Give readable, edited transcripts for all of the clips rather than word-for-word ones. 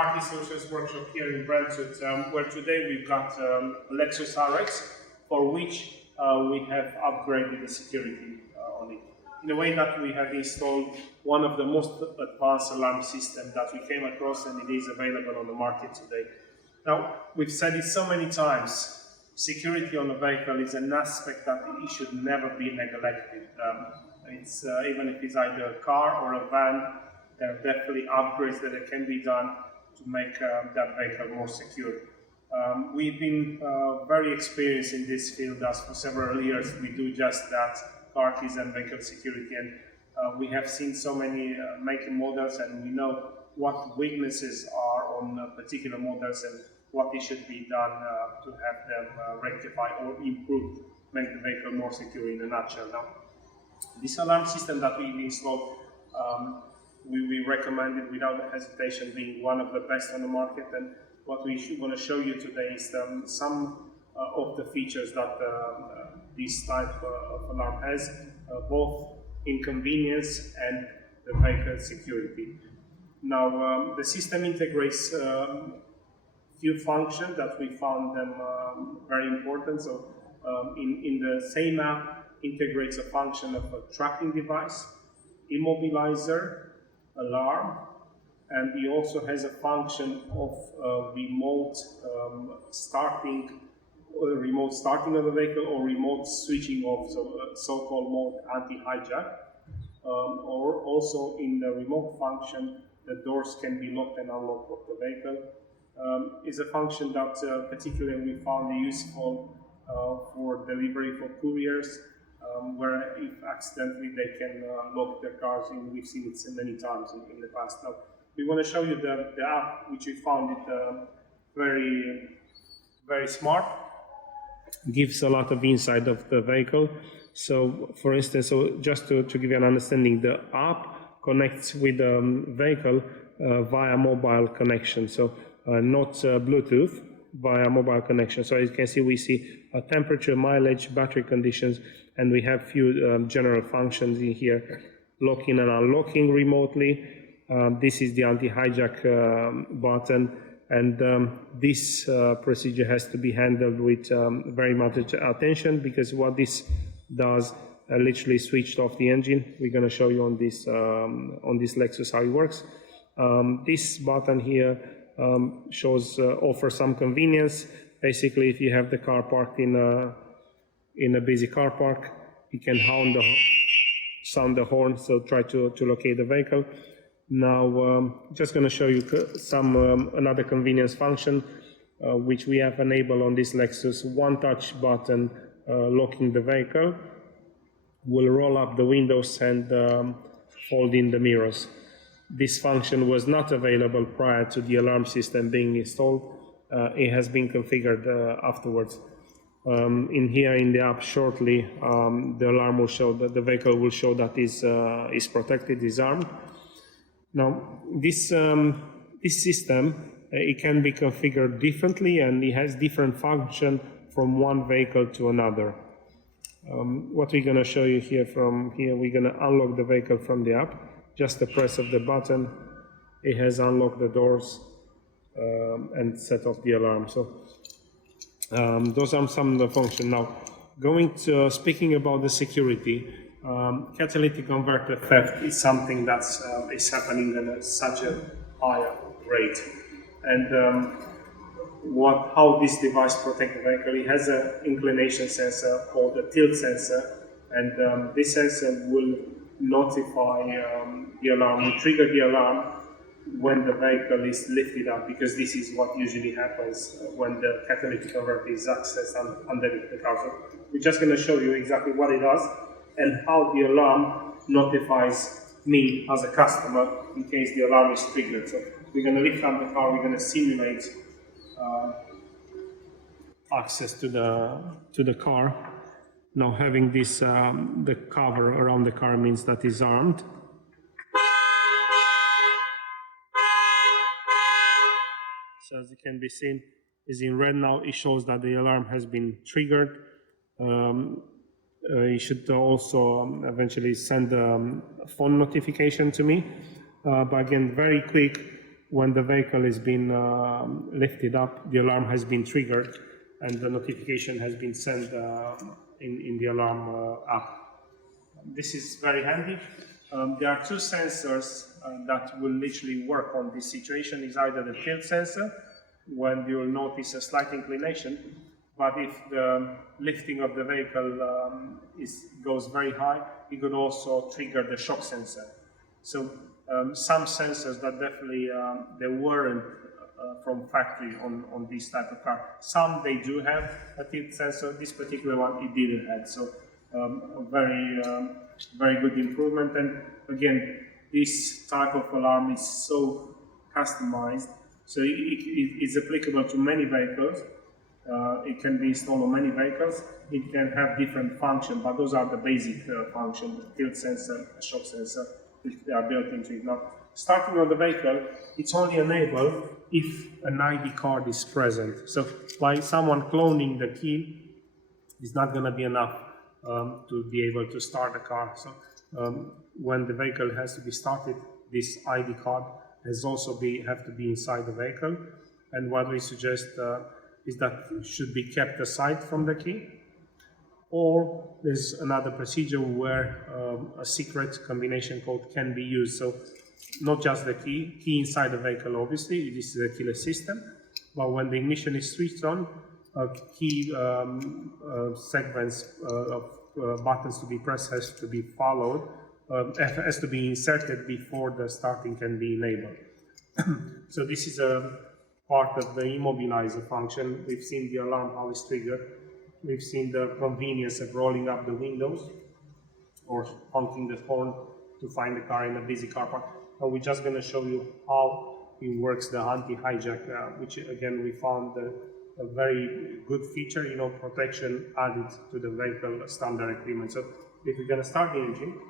Car Key Solutions workshop here in Brentwood, where today we've got Lexus RX, for which we have upgraded the security on it. In a way that we have installed one of the most advanced alarm systems that we came across, and it is available on the market today. Now, we've said it so many times, security on a vehicle is an aspect that it should never be neglected. Even if it's either a car or a van, there are definitely upgrades that can be done to make that vehicle more secure. We've been very experienced in this field as for several years. We do just that, car keys and vehicle security, and we have seen so many making models, and we know what weaknesses are on particular models and what it should be done to have them rectified or improved, make the vehicle more secure in a nutshell. Now, this alarm system that we've installed, we recommend it without hesitation, being one of the best on the market. And what we want to show you today is some of the features that this type of alarm has, both in convenience and the vehicle security. Now, the system integrates few functions that we found them very important. So, in the same app, integrates a function of a tracking device, immobilizer, alarm, and it also has a function of remote starting of the vehicle or remote switching off, so so-called mode anti-hijack. Or also in the remote function, the doors can be locked and unlocked of the vehicle. Is a function that particularly we found useful for delivery for couriers, where if accidentally they can lock their cars, and we've seen it many times in the past. Now, we want to show you the app, which we found it very, very smart. Gives a lot of insight of the vehicle. So, for instance, just to give you an understanding, the app connects with the vehicle via mobile connection. So, not Bluetooth, via mobile connection. So as you can see, we see temperature, mileage, battery conditions, and we have few general functions in here, locking and unlocking remotely. This is the anti-hijack button, and this procedure has to be handled with very much attention, because what this does literally switched off the engine. We're going to show you on this Lexus how it works. This button here offers some convenience. Basically, if you have the car parked in a busy car park, you can sound the horn, so try to locate the vehicle. Now, just going to show you another convenience function which we have enabled on this Lexus. One touch button locking the vehicle will roll up the windows and fold in the mirrors. This function was not available prior to the alarm system being installed. It has been configured afterwards. In here in the app shortly, the alarm will show that the vehicle will show that is protected, is armed. Now, this system, it can be configured differently, and it has different function from one vehicle to another. What we're going to show you here we're going to unlock the vehicle from the app. Just the press of the button, it has unlocked the doors and set off the alarm. So those are some of the functions. Now, speaking about the security, catalytic converter theft is something that is happening at such a high rate. And how this device protects the vehicle, it has an inclination sensor called a tilt sensor, and this sensor will notify the alarm, will trigger the alarm when the vehicle is lifted up, because this is what usually happens when the catalytic converter is accessed underneath the car. So we're just going to show you exactly what it does and how the alarm notifies me as a customer in case the alarm is triggered. So we're going to lift up the car, we're going to simulate access to the car. Now, having this, the cover around the car means that it's armed. So as it can be seen, is in red now. It shows that the alarm has been triggered. It should also eventually send a phone notification to me. But again, very quick. when the vehicle has been lifted up, the alarm has been triggered and the notification has been sent in the alarm app. This is very handy. There are two sensors that will literally work on this situation. Is either the tilt sensor, when you'll notice a slight inclination, but if the lifting of the vehicle goes very high, it could also trigger the shock sensor. So some sensors that definitely they weren't from factory on this type of car. Some they do have a tilt sensor. This particular one it didn't have. So a very good improvement. And again, this type of alarm is so customized, so it's applicable to many vehicles. It can be installed on many vehicles. It can have different functions, but those are the basic functions: the tilt sensor, the shock sensor, which they are built into it. Now, starting on the vehicle, it's only enabled if an ID card is present. So by someone cloning the key, it's not going to be enough to be able to start the car. So when the vehicle has to be started, this ID card has also have to be inside the vehicle. And what we suggest is that it should be kept aside from the key. Or there's another procedure where a secret combination code can be used. So not just the key inside the vehicle, obviously, this is a keyless system, but when the ignition is switched on, a key sequence of buttons to be pressed has to be followed, has to be inserted before the starting can be enabled. So this is a part of the Immobilizer function. We've seen the alarm, how it's triggered. We've seen the convenience of rolling up the windows or honking the horn to find the car in a busy car park. And we're just going to show you how it works, the anti-hijack, which again we found a very good feature, protection added to the vehicle standard agreement. So if we're going to start the engine,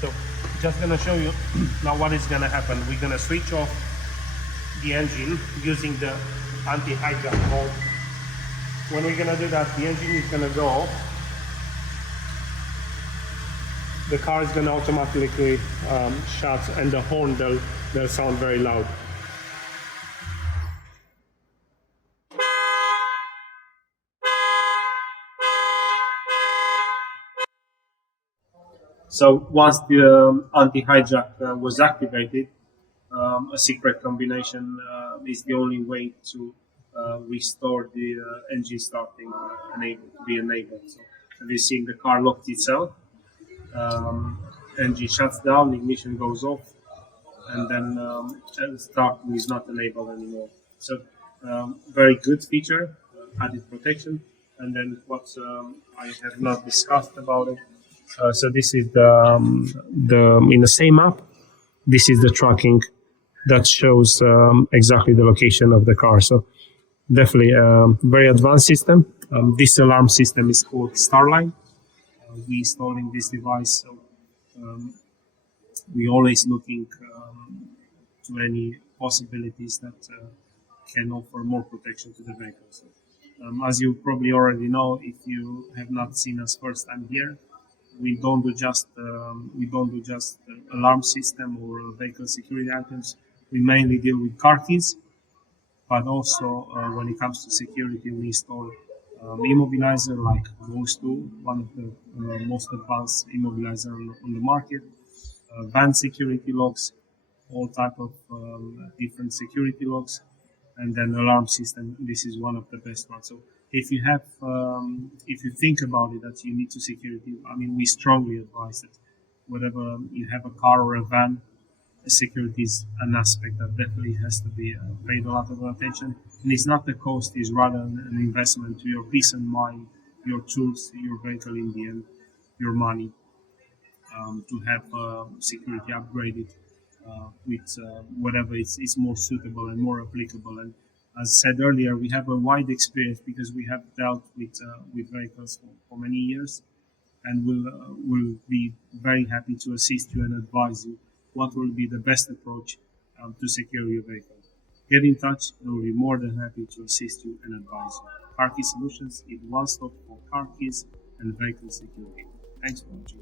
so just going to show you now what is going to happen. We're going to switch off the engine using the anti-hijack mode. When we're going to do that, the engine is going to go off. The car is going to automatically shut, and the horn they'll sound very loud. So once the anti-hijack was activated, a secret combination is the only way to restore the engine starting to be enabled. So as you see, the car locked itself, engine shuts down, ignition goes off, and then starting is not enabled anymore. So very good feature, added protection. And then what I have not discussed about it. So this is in the same app. This is the tracking that shows exactly the location of the car. So definitely a very advanced system. This alarm system is called StarLine. We installing this device, so we always looking to any possibilities that can offer more protection to the vehicle. So, as you probably already know, if you have not seen us first time here, we don't do just alarm system or vehicle security items. We mainly deal with car keys, but also when it comes to security, we install Immobilizer like Ghost II, one of the most advanced Immobilizer on the market. Van security locks, all type of different security locks, and then alarm system. This is one of the best ones. So if you think about it that you need to security, I mean, we strongly advise that whatever you have, a car or a van, security is an aspect that definitely has to be paid a lot of attention. And it's not the cost, it's rather an investment to your peace of mind, your tools, your vehicle in the end, your money, to have security upgraded with whatever is more suitable and more applicable. And as said earlier, we have a wide experience because we have dealt with vehicles for many years, and we'll be very happy to assist you and advise you what will be the best approach to secure your vehicle. Get in touch and we'll be more than happy to assist you and advise you. Car Key Solutions is one stop for car keys and vehicle security. Thanks for watching.